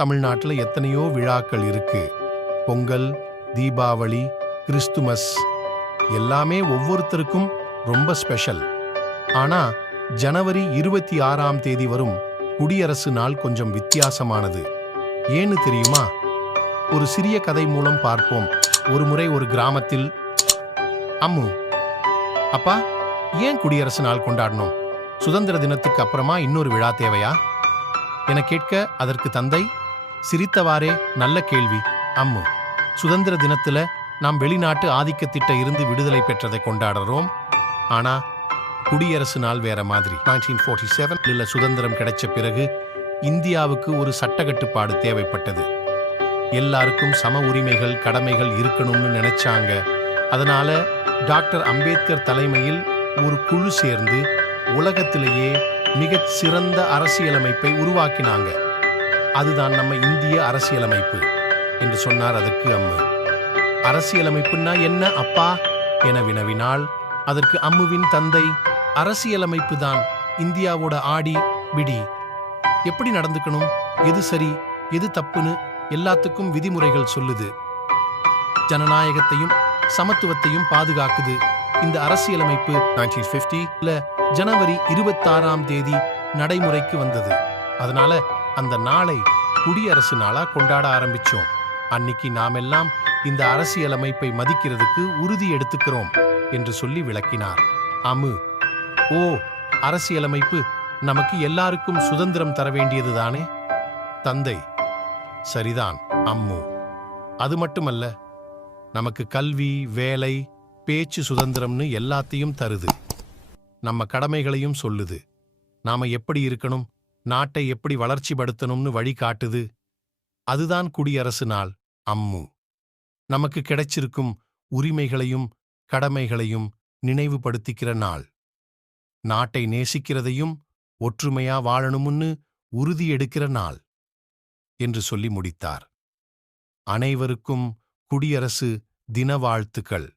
தமிழ்நாட்டுல எத்தனையோ விழாக்கள் இருக்கு. பொங்கல், தீபாவளி, கிறிஸ்துமஸ் எல்லாமே ஒவ்வொருத்தருக்கும் ரொம்ப ஸ்பெஷல். ஆனா ஜனவரி 26ஆம் தேதி வரும் குடியரசு நாள் கொஞ்சம் வித்தியாசமானது. ஏன்னு தெரியுமா? ஒரு சிறிய கதை மூலம் பார்ப்போம். ஒருமுறை ஒரு கிராமத்தில் அம்மு, அப்பா, ஏன் குடியரசு நாள் கொண்டாடணும்? சுதந்திர தினத்துக்கு அப்புறமா இன்னொரு விழா தேவையா என கேட்க, அதற்கு தந்தை சிரித்தவாறே, நல்ல கேள்வி அம்மு. சுதந்திர தினத்துல நாம் வெளிநாட்டு ஆதிக்கத்திட்ட இருந்து விடுதலை பெற்றதை கொண்டாடுறோம். ஆனா குடியரசு நாள் வேற மாதிரி. 1947 சுதந்திரம் கிடைச்ச பிறகு இந்தியாவுக்கு ஒரு சட்டக்கட்டுப்பாடு தேவைப்பட்டது. எல்லாருக்கும் சம உரிமைகள், கடமைகள் இருக்கணும்னு நினைச்சாங்க. அதனால டாக்டர் அம்பேத்கர் தலைமையில் ஒரு குழு சேர்ந்து உலகத்திலேயே மிகச் சிறந்த அரசியலமைப்பை உருவாக்கினாங்க. அதுதான் நம்ம இந்திய அரசியலமைப்பு என்று சொன்னார். அதற்கு அம்மு, அரசியலமைப்புன்னா என்ன அப்பா என வினவினாள். அதற்கு அம்முவின் தந்தை, அரசியலமைப்பு தான் இந்தியாவோட ஆடி பிடி. எப்படி நடந்துக்கணும், எது சரி எது தப்புன்னு எல்லாத்துக்கும் விதிமுறைகள் சொல்லுது. ஜனநாயகத்தையும் சமத்துவத்தையும் பாதுகாக்குது. இந்த அரசியலமைப்பு 1950 ஜனவரி 26ஆம் தேதி நடைமுறைக்கு வந்தது. அதனால அந்த நாளை குடியரசு நாளா கொண்டாட ஆரம்பிச்சோம். அன்னிக்கு நாமெல்லாம் இந்த அரசியலமைப்பை மதிக்கிறதுக்கு உறுதி எடுத்துக்கிறோம் என்று சொல்லி விளக்கினார். அம்மு, ஓ, அரசியலமைப்பு நமக்கு எல்லாருக்கும் சுதந்திரம் தர வேண்டியதுதானே? தந்தை, சரிதான் அம்மு. அது மட்டுமல்ல, நமக்கு கல்வி, வேலை, பேச்சு சுதந்திரம்னு எல்லாத்தையும் தருது. நம்ம கடமைகளையும் சொல்லுது. நாம எப்படி இருக்கணும், நாட்டை எப்படி வளர்ச்சிப்படுத்தணும்னு வழி காட்டுது. அதுதான் குடியரசு நாள் அம்மு. நமக்கு கிடைச்சிருக்கும் உரிமைகளையும் கடமைகளையும் நினைவுபடுத்திக்கிற நாள். நாட்டை நேசிக்கிறதையும் ஒற்றுமையா வாழணும்னு உறுதி எடுக்கிற நாள் என்று சொல்லி முடித்தார். அனைவருக்கும் குடியரசு தின வாழ்த்துக்கள்.